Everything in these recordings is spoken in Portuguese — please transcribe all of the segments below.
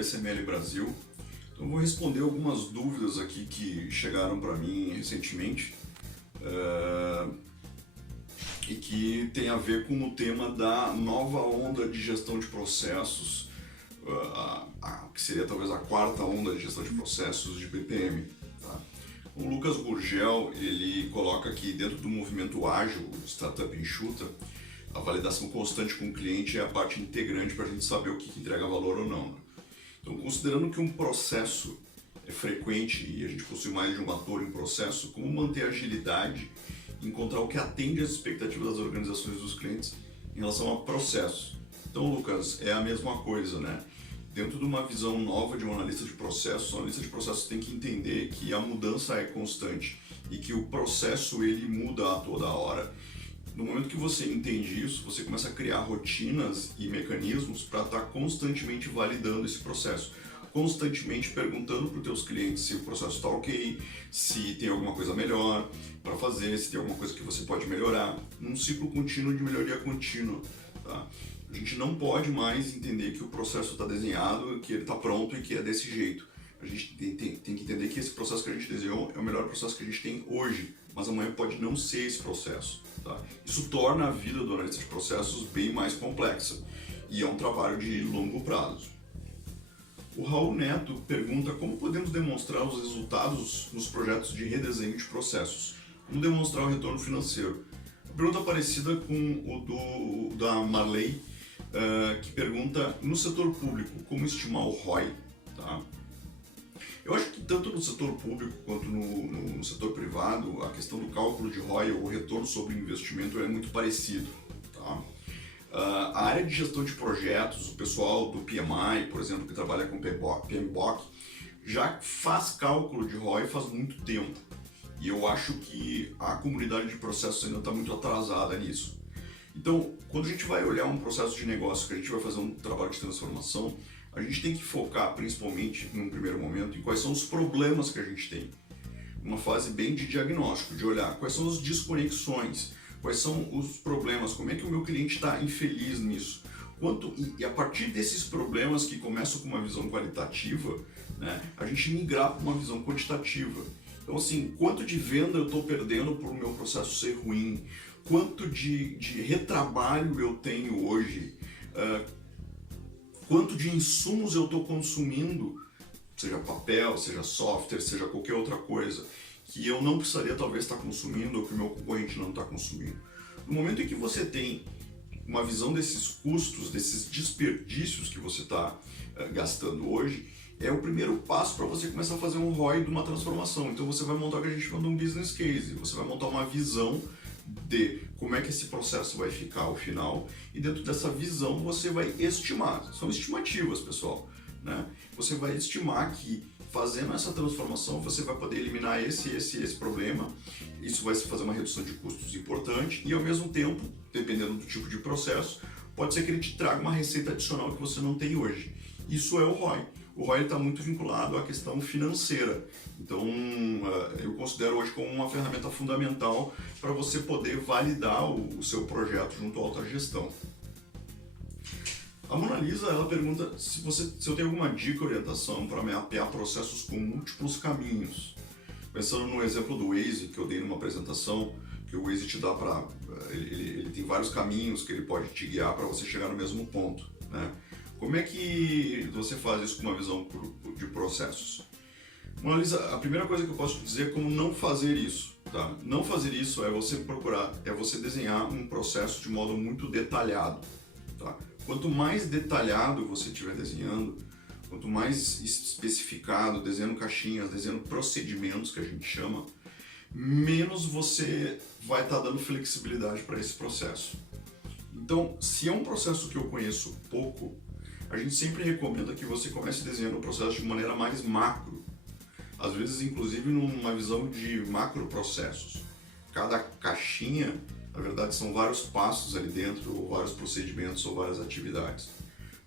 da SML Brasil. Então vou responder algumas dúvidas aqui que chegaram para mim recentemente e que tem a ver com o tema da nova onda de gestão de processos, que seria talvez a quarta onda de gestão de processos de BPM. Tá? O Lucas Gurgel, ele coloca que dentro do movimento ágil, startup enxuta, a validação constante com o cliente é a parte integrante para a gente saber o que entrega valor ou não. Né? Então, considerando que um processo é frequente e a gente possui mais de um ator em um processo, como manter a agilidade e encontrar o que atende às expectativas das organizações dos clientes em relação a processos? Então, Lucas, é a mesma coisa, né? Dentro de uma visão nova de um analista de processos, o analista de processos tem que entender que a mudança é constante e que o processo ele muda a toda hora. No momento que você entende isso, você começa a criar rotinas e mecanismos para estar constantemente validando esse processo, constantemente perguntando para os teus clientes se o processo está ok, se tem alguma coisa melhor para fazer, se tem alguma coisa que você pode melhorar, num ciclo contínuo de melhoria contínua. Tá? A gente não pode mais entender que o processo está desenhado, que ele está pronto e que é desse jeito. A gente tem que entender que esse processo que a gente desenhou é o melhor processo que a gente tem hoje, mas amanhã pode não ser esse processo. Tá? Isso torna a vida do analista de processos bem mais complexa e é um trabalho de longo prazo. O Raul Neto pergunta como podemos demonstrar os resultados nos projetos de redesenho de processos, como demonstrar o retorno financeiro. A pergunta parecida com o da Marley, que pergunta no setor público como estimar o ROI. Tá? Eu acho que tanto no setor público quanto no setor privado, a questão do cálculo de ROI, ou retorno sobre investimento, é muito parecido. Tá? A área de gestão de projetos, o pessoal do PMI, por exemplo, que trabalha com PMBOK, já faz cálculo de ROI faz muito tempo. E eu acho que a comunidade de processos ainda está muito atrasada nisso. Então, quando a gente vai olhar um processo de negócio, que a gente vai fazer um trabalho de transformação, a gente tem que focar, principalmente, num primeiro momento, em quais são os problemas que a gente tem. Uma fase bem de diagnóstico, de olhar quais são as desconexões, quais são os problemas, como é que o meu cliente está infeliz nisso. E a partir desses problemas que começam com uma visão qualitativa, né, a gente migrar para uma visão quantitativa. Então, assim, quanto de venda eu estou perdendo por o meu processo ser ruim, quanto de retrabalho eu tenho hoje, quanto de insumos eu estou consumindo, seja papel, seja software, seja qualquer outra coisa, que eu não precisaria talvez estar consumindo ou que o meu concorrente não está consumindo. No momento em que você tem uma visão desses custos, desses desperdícios que você está gastando hoje, é o primeiro passo para você começar a fazer um ROI de uma transformação. Então você vai montar o que a gente chama de um business case, você vai montar uma visão de como é que esse processo vai ficar ao final, e dentro dessa visão você vai estimar, são estimativas, pessoal, né? Você vai estimar que fazendo essa transformação você vai poder eliminar esse problema, isso vai fazer uma redução de custos importante e ao mesmo tempo, dependendo do tipo de processo, pode ser que ele te traga uma receita adicional que você não tem hoje. Isso é o ROI. O ROI está muito vinculado à questão financeira. Então, eu considero hoje como uma ferramenta fundamental para você poder validar o seu projeto junto à alta gestão. A Mona Lisa, ela pergunta se eu tenho alguma dica ou orientação para mapear processos com múltiplos caminhos. Pensando no exemplo do Waze, que eu dei numa apresentação, que o Waze te dá para... Ele tem vários caminhos que ele pode te guiar para você chegar no mesmo ponto, né? Como é que você faz isso com uma visão de processos? Mona Lisa, a primeira coisa que eu posso dizer é como não fazer isso. Tá? Não fazer isso é você desenhar um processo de modo muito detalhado. Tá? Quanto mais detalhado você estiver desenhando, quanto mais especificado, desenhando caixinhas, desenhando procedimentos que a gente chama, menos você vai estar dando flexibilidade para esse processo. Então, se é um processo que eu conheço pouco, a gente sempre recomenda que você comece desenhando o processo de maneira mais macro, às vezes inclusive numa visão de macro processos. Cada caixinha, na verdade, são vários passos ali dentro, ou vários procedimentos, ou várias atividades.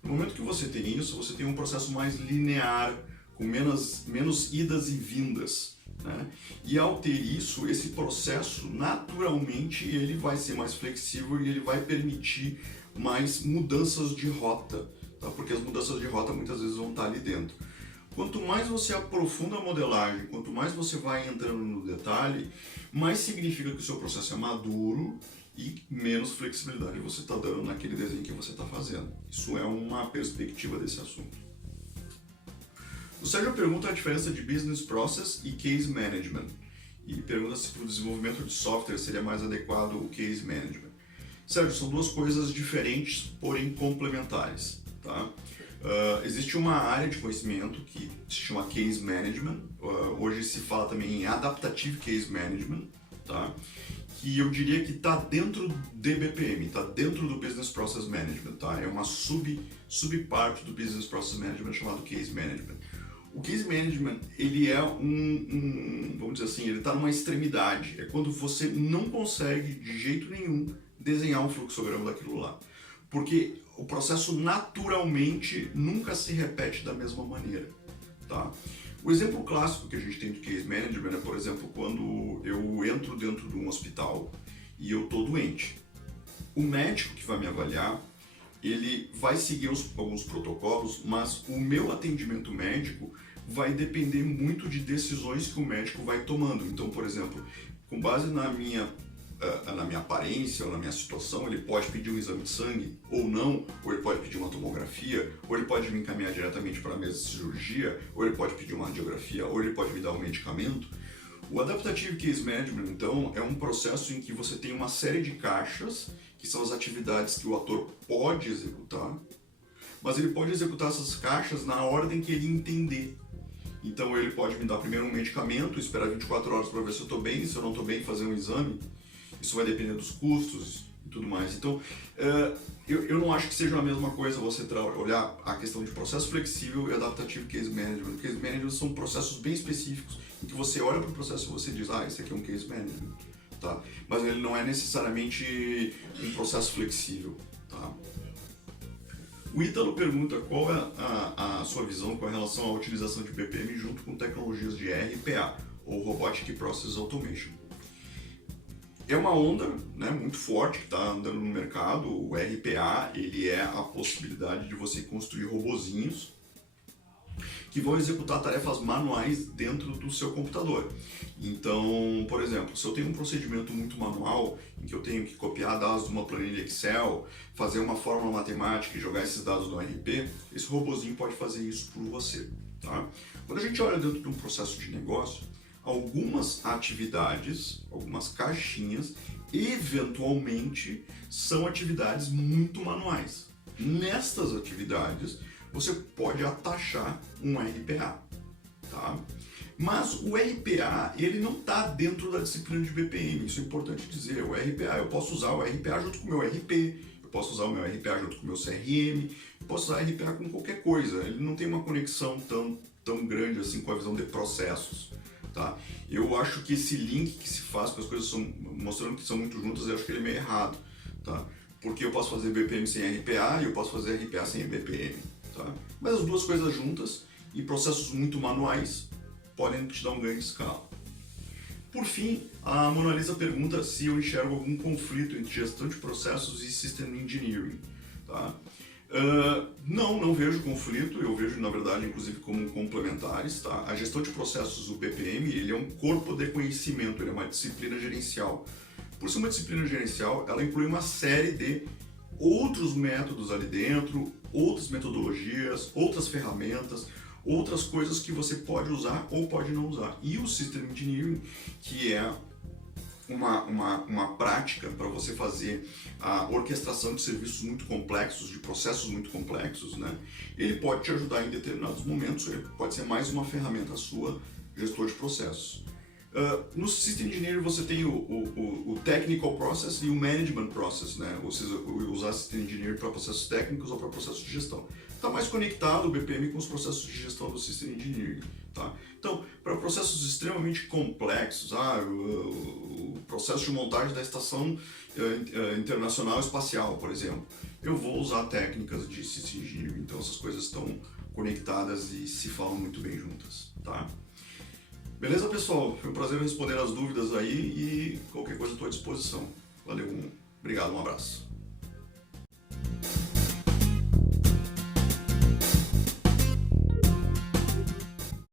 No momento que você tem isso, você tem um processo mais linear, com menos idas e vindas, né? E ao ter isso, esse processo, naturalmente, ele vai ser mais flexível e ele vai permitir mais mudanças de rota. tá? Porque as mudanças de rota muitas vezes vão estar ali dentro. Quanto mais você aprofunda a modelagem, quanto mais você vai entrando no detalhe, mais significa que o seu processo é maduro e menos flexibilidade você está dando naquele desenho que você está fazendo. Isso é uma perspectiva desse assunto. O Sérgio pergunta a diferença de Business Process e Case Management e pergunta se para o desenvolvimento de software seria mais adequado o Case Management. Sérgio, são duas coisas diferentes, porém complementares. Tá? Existe uma área de conhecimento que se chama Case Management, hoje se fala também em Adaptative Case Management, tá? Que eu diria que está dentro do BPM, está dentro do Business Process Management, tá? É uma subparte do Business Process Management chamado Case Management. O Case Management, ele é vamos dizer assim, ele está numa extremidade, é quando você não consegue de jeito nenhum desenhar um fluxograma daquilo lá, porque o processo naturalmente nunca se repete da mesma maneira, tá? O exemplo clássico que a gente tem de Case Management é, por exemplo, quando eu entro dentro de um hospital e eu estou doente. O médico que vai me avaliar, ele vai seguir alguns protocolos, mas o meu atendimento médico vai depender muito de decisões que o médico vai tomando. Então, por exemplo, com base na minha aparência ou na minha situação, ele pode pedir um exame de sangue ou não, ou ele pode pedir uma tomografia, ou ele pode me encaminhar diretamente para a mesa de cirurgia, ou ele pode pedir uma radiografia, ou ele pode me dar um medicamento. O Adaptative Case Management, então, é um processo em que você tem uma série de caixas, que são as atividades que o ator pode executar, mas ele pode executar essas caixas na ordem que ele entender. Então ele pode me dar primeiro um medicamento, esperar 24 horas para ver se eu estou bem, se eu não estou bem, fazer um exame. Isso vai depender dos custos e tudo mais. Então, eu não acho que seja a mesma coisa você olhar a questão de processo flexível e adaptativo Case Management. Case Management são processos bem específicos em que você olha para o processo e você diz, esse aqui é um Case Management, tá? Mas ele não é necessariamente um processo flexível, tá? O Ítalo pergunta qual é a sua visão com relação à utilização de BPM junto com tecnologias de RPA, ou Robotic Process Automation. É uma onda, né, muito forte que está andando no mercado. O RPA, ele é a possibilidade de você construir robozinhos que vão executar tarefas manuais dentro do seu computador. Então, por exemplo, se eu tenho um procedimento muito manual, em que eu tenho que copiar dados de uma planilha Excel, fazer uma fórmula matemática e jogar esses dados no RP, esse robozinho pode fazer isso por você, tá? Quando a gente olha dentro de um processo de negócio, algumas atividades, algumas caixinhas, eventualmente são atividades muito manuais. Nestas atividades, você pode atachar um RPA, tá? Mas o RPA, ele não está dentro da disciplina de BPM, isso é importante dizer. O RPA, eu posso usar o RPA junto com o meu RP, eu posso usar o meu RPA junto com o meu CRM, eu posso usar o RPA com qualquer coisa. Ele não tem uma conexão tão grande assim com a visão de processos, tá? Eu acho que esse link que se faz com as coisas mostrando que são muito juntas, eu acho que ele é meio errado, tá? Porque eu posso fazer BPM sem RPA e eu posso fazer RPA sem BPM, tá? Mas as duas coisas juntas e processos muito manuais podem te dar um ganho de escala. Por fim, a Mona Lisa pergunta se eu enxergo algum conflito entre gestão de processos e System Engineering, tá? Não vejo conflito, eu vejo na verdade inclusive como complementares, tá? A gestão de processos, o BPM, ele é um corpo de conhecimento, ele é uma disciplina gerencial. Por ser uma disciplina gerencial, ela inclui uma série de outros métodos ali dentro, outras metodologias, outras ferramentas, outras coisas que você pode usar ou pode não usar. E o System Engineering, que é uma prática para você fazer a orquestração de serviços muito complexos, de processos muito complexos, né? Ele pode te ajudar em determinados momentos, ele pode ser mais uma ferramenta sua, gestor de processos. No System Engineering você tem o Technical Process e o Management Process, né? Ou seja, usar System Engineering para processos técnicos ou para processos de gestão. Está mais conectado o BPM com os processos de gestão do System Engineering, tá? Então, para processos extremamente complexos, o processo de montagem da Estação Internacional Espacial, por exemplo, eu vou usar técnicas de System Engineering. Então, essas coisas estão conectadas e se falam muito bem juntas, tá? Beleza, pessoal? Foi um prazer responder as dúvidas aí e qualquer coisa estou à disposição. Valeu, obrigado, um abraço.